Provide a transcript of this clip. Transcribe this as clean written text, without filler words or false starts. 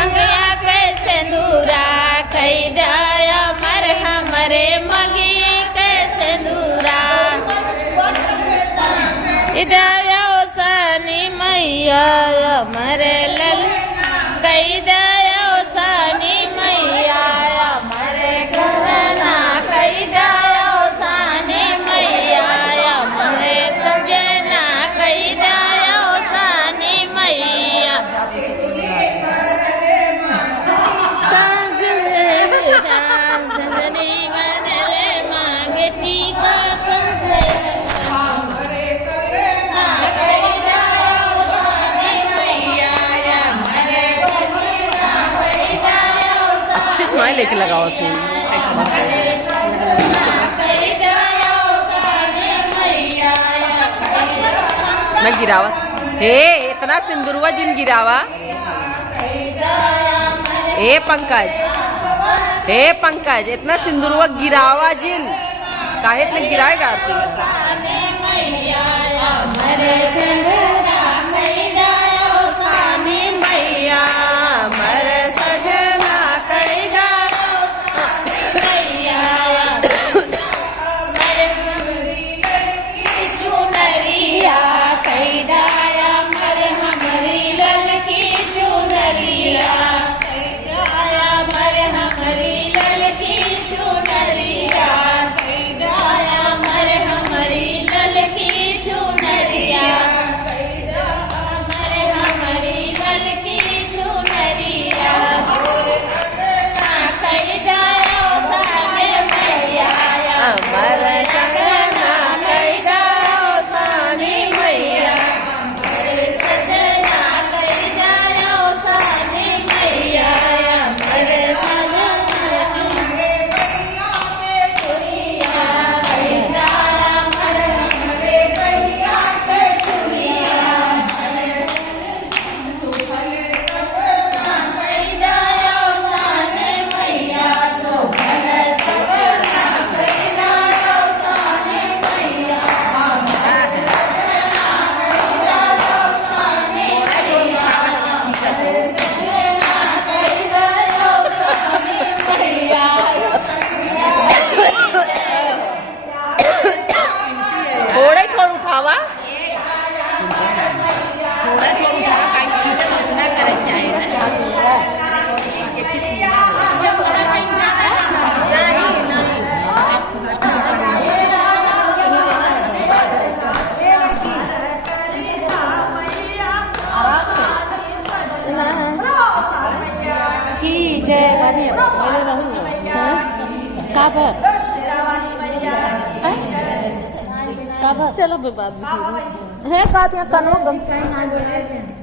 मंगिया के सिंदूरा कई दया मर हमरे मगी के सिंदूरा दया सनी मैया मरे लल कई दया सनी मैया मरे गगना कई दया सनी मैया मरे सजना कई दया सनी मैया संजनी बदले मांगे टीका कंधे अच्छी स्माइल लेके लगाओ थी मैं गिरावा हे इतना सिंदूरवा जिन गिरावा हे पंकज इतना सिंदूरवा गिरावा जिन काहे इतना गिराएगा आरती चलो बाद में है का कनवा